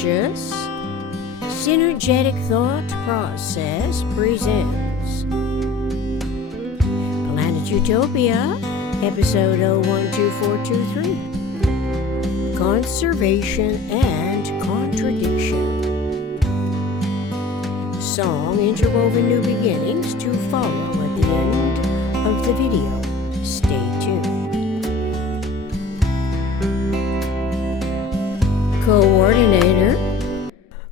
conscious, synergetic thought process presents Planet Utopia, episode 012423, Conservation and Contradiction. Song interwoven new beginnings to follow at the end of the video. Stay tuned. Coordinator.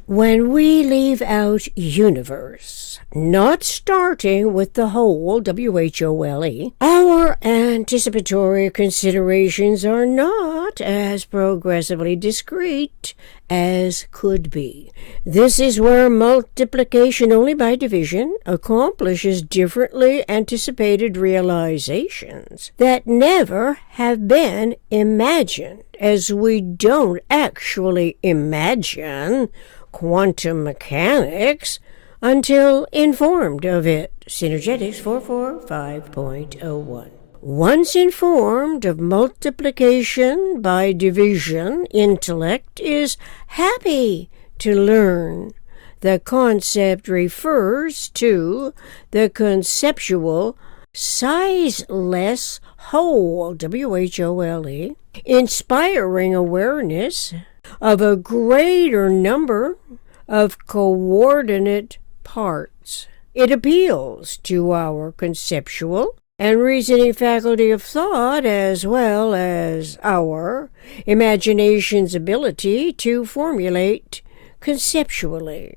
When we leave out universe, not starting with the whole, WHOLE, our anticipatory considerations are not as progressively discrete as could be. This is where multiplication only by division accomplishes differently anticipated realizations that never have been imagined, as we don't actually imagine quantum mechanics until informed of it. Synergetics 445.01. Once informed of multiplication by division, intellect is happy to learn. The concept refers to the conceptual sizeless whole, WHOLE, inspiring awareness of a greater number of coordinate parts. It appeals to our conceptual and reasoning faculty of thought, as well as our imagination's ability to formulate conceptually,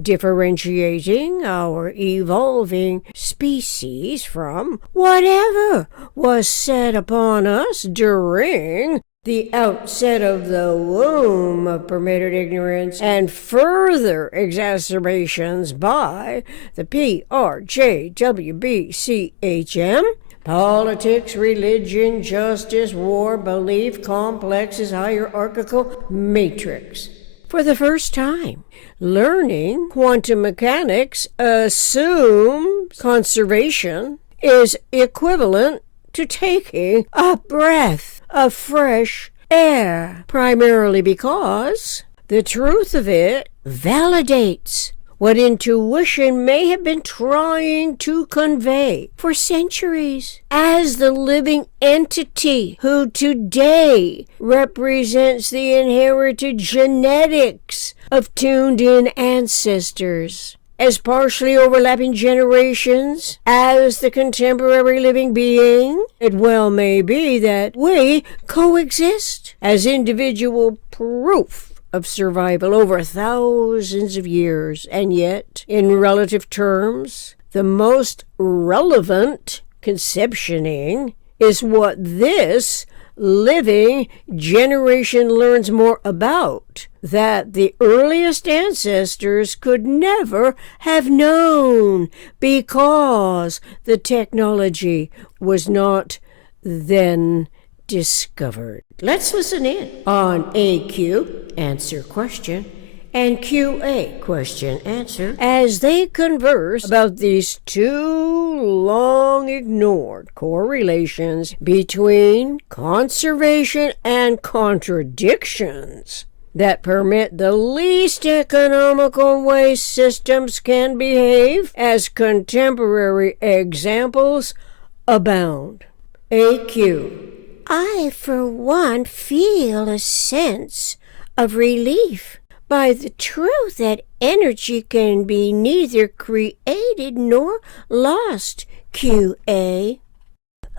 differentiating our evolving species from whatever was set upon us during the outset of the womb of permitted ignorance and further exacerbations by the PRJWBCHM, politics, religion, justice, war, belief, complexes, hierarchical matrix. For the first time, learning quantum mechanics assumes conservation is equivalent to taking a breath of fresh air, primarily because the truth of it validates what intuition may have been trying to convey for centuries as the living entity who today represents the inherited genetics of tuned-in ancestors. As partially overlapping generations, as the contemporary living being, it well may be that we coexist as individual proof of survival over thousands of years, and yet, in relative terms, the most relevant conceptioning is what this living generation learns more about that the earliest ancestors could never have known because the technology was not then discovered. Let's listen in on AQ, answer question, and QA, question answer, as they converse about these two long-ignored correlations between conservation and contradictions that permit the least economical way systems can behave, as contemporary examples abound. AQ. I, for one, feel a sense of relief by the truth that energy can be neither created nor lost. QA.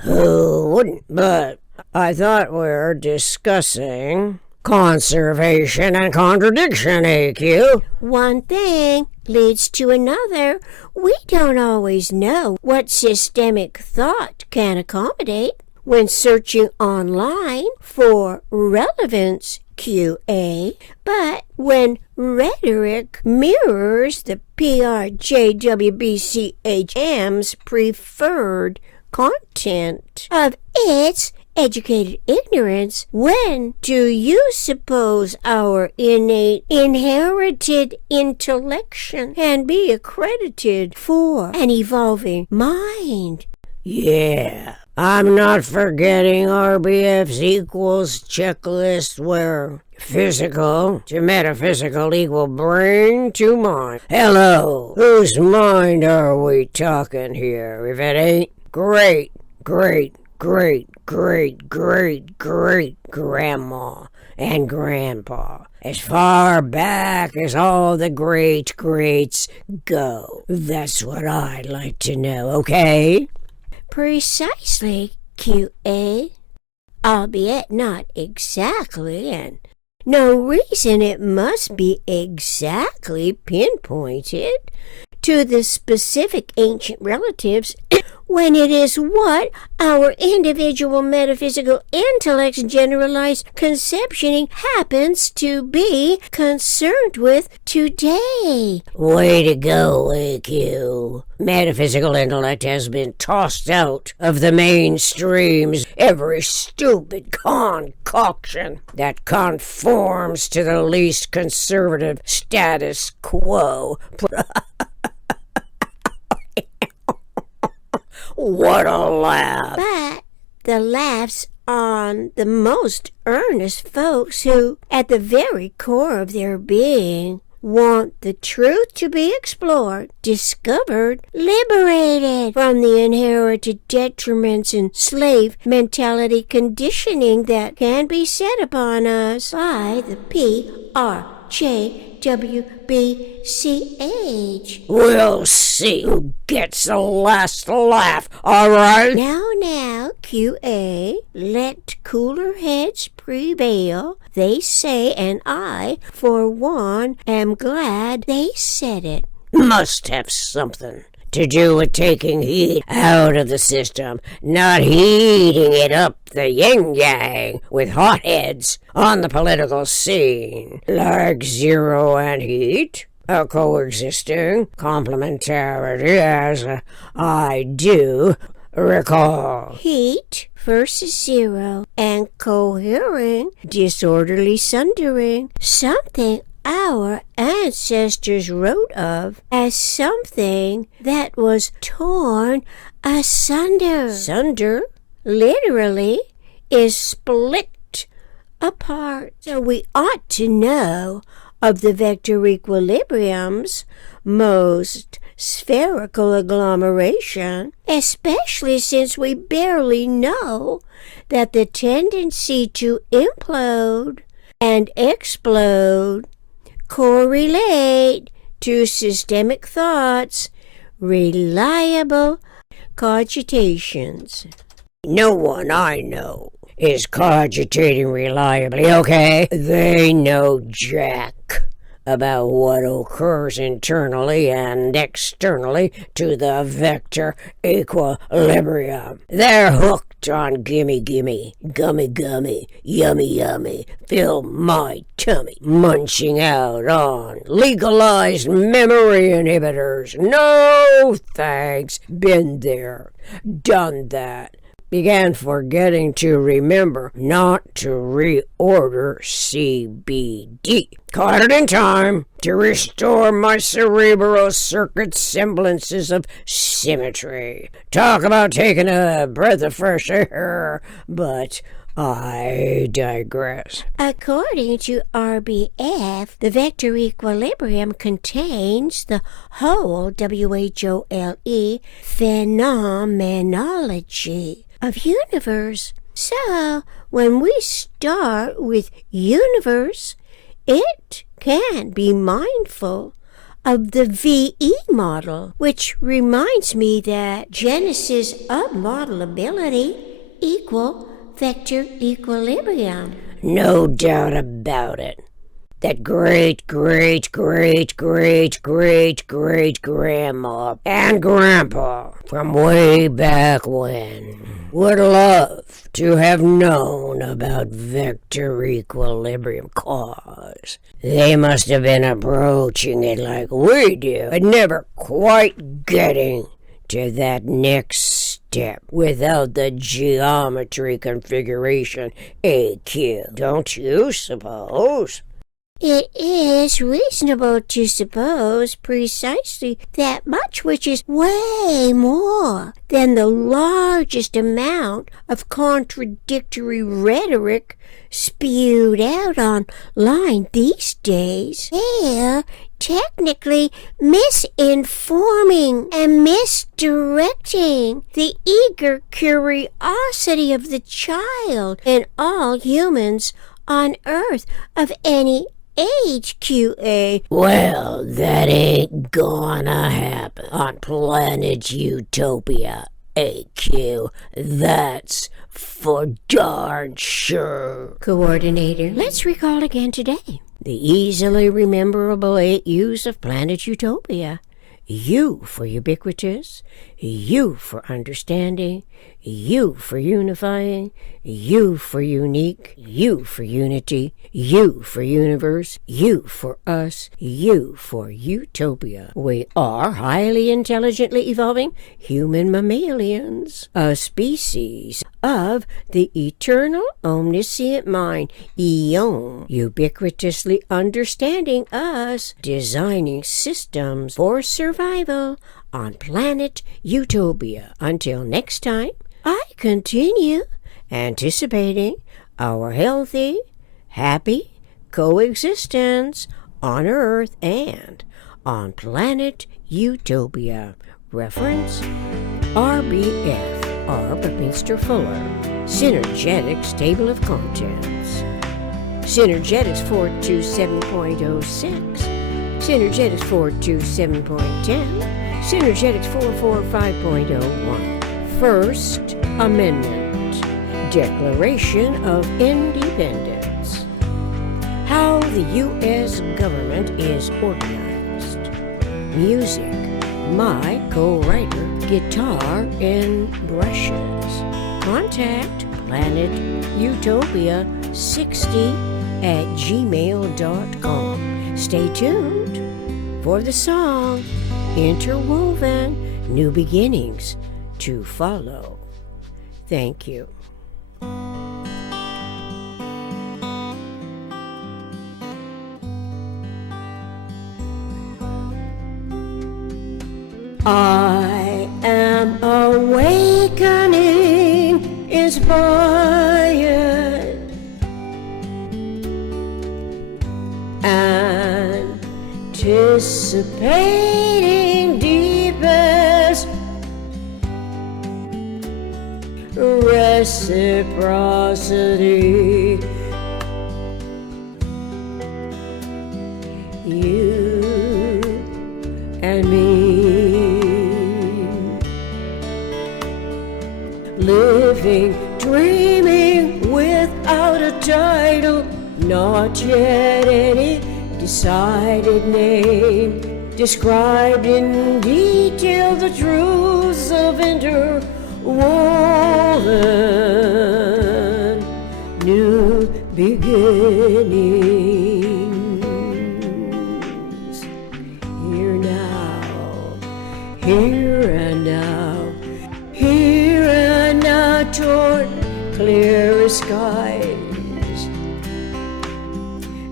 Who wouldn't? But I thought we were discussing conservation and contradiction, AQ. One thing leads to another. We don't always know what systemic thought can accommodate when searching online for relevance, QA, but when rhetoric mirrors the PRJWBCHM's preferred content of its educated ignorance, when do you suppose our innate inherited intellection can be accredited for an evolving mind? Yeah, I'm not forgetting RBF's equals checklist where physical to metaphysical equal brain to mind. Hello, whose mind are we talking here? If it ain't great grandma and grandpa, as far back as all the greats go. That's what I'd like to know, okay? Precisely, QA. Albeit not exactly, and no reason it must be exactly pinpointed to the specific ancient relatives when it is what our individual metaphysical intellect's generalized conceptioning happens to be concerned with today. Way to go, AQ. Metaphysical intellect has been tossed out of the mainstream's every stupid concoction that conforms to the least conservative status quo. What a laugh. But the laugh's on the most earnest folks who, at the very core of their being, want the truth to be explored, discovered, liberated from the inherited detriments and slave mentality conditioning that can be set upon us by the PRJWBCH. We'll see who gets the last laugh, all right? Now, QA, let cooler heads prevail, they say, and I, for one, am glad they said it. Must have something to do with taking heat out of the system, not heating it up the yin-yang with hotheads on the political scene, like zero and heat, a coexisting complementarity, as I do recall. Heat versus zero, and cohering, disorderly sundering, something our ancestors wrote of as something that was torn asunder. Sunder, literally, is split apart. So we ought to know of the vector equilibrium's most spherical agglomeration, especially since we barely know that the tendency to implode and explode correlate to systemic thoughts, reliable cogitations. No one I know is cogitating reliably, okay? They know jack about what occurs internally and externally to the vector equilibrium. They're hooked on gimme, gummy, yummy, fill my tummy, munching out on legalized memory inhibitors. No thanks, been there, done that. Began forgetting to remember not to reorder CBD. Caught it in time to restore my cerebral circuit semblances of symmetry. Talk about taking a breath of fresh air, but I digress. According to RBF, the vector equilibrium contains the whole WHOLE phenomenology of universe. So, when we start with universe, it can be mindful of the VE model, which reminds me that genesis of modelability equal vector equilibrium. No doubt about it. That great grandma and grandpa from way back when would love to have known about vector equilibrium cause. They must have been approaching it like we do, but never quite getting to that next step without the geometry configuration AQ. Don't you suppose? it is reasonable to suppose precisely that much which is way more than the largest amount of contradictory rhetoric spewed out online these days. They're technically misinforming and misdirecting the eager curiosity of the child and all humans on Earth of any age, QA. Well, that ain't gonna happen on planet Utopia, AQ. That's for darn sure. Coordinator, let's recall again today the easily rememberable 8 U's of planet Utopia. U for ubiquitous, U for understanding, U for unifying, U for unique, U for unity, U for universe, U for us, U for utopia. We are highly intelligently evolving human mammalians, a species of the eternal omniscient mind, eon, ubiquitously understanding us, designing systems for survival on planet Utopia. Until next time, I continue anticipating our healthy, happy coexistence on Earth and on planet Utopia. Reference RBF, R. Buckminster Fuller, Synergetics Table of Contents. Synergetics 427.06, Synergetics 427.10, Synergetics 445.01. First Amendment, Declaration of Independence. How the U.S. government is organized. Music, my co-writer, guitar and brushes. Contact Planet Utopia 60@gmail.com. Stay tuned for the song Interwoven New Beginnings to follow. Thank you. I am awakening, inspired, anticipating deepest reciprocity. You and me, living, dreaming without a title, not yet any decided name, described in detail the truths of interwoven new beginnings. Here now, here and now, here and now toward clearer skies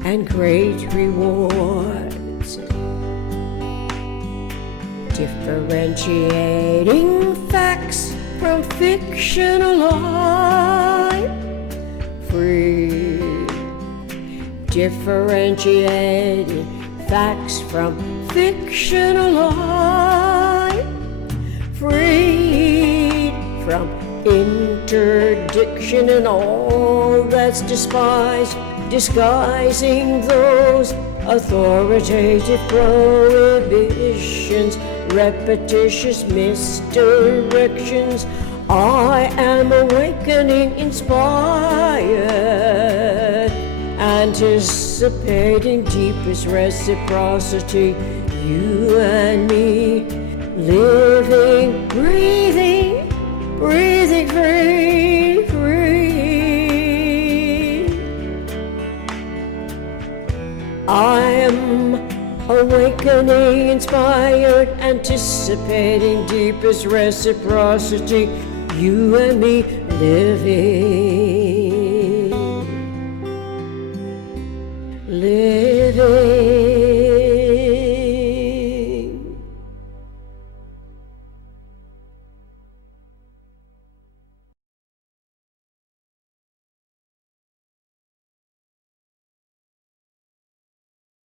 and great rewards, differentiating facts from fiction alike, free, differentiating facts from fiction alike, freed from interdiction and all that's despised, disguising those authoritative prohibitions, repetitious misdirections. I am awakening, inspired, anticipating deepest reciprocity. You and me, living, breathing, breathing free, free. I am awakening, inspired, anticipating deepest reciprocity. You and me, living, living.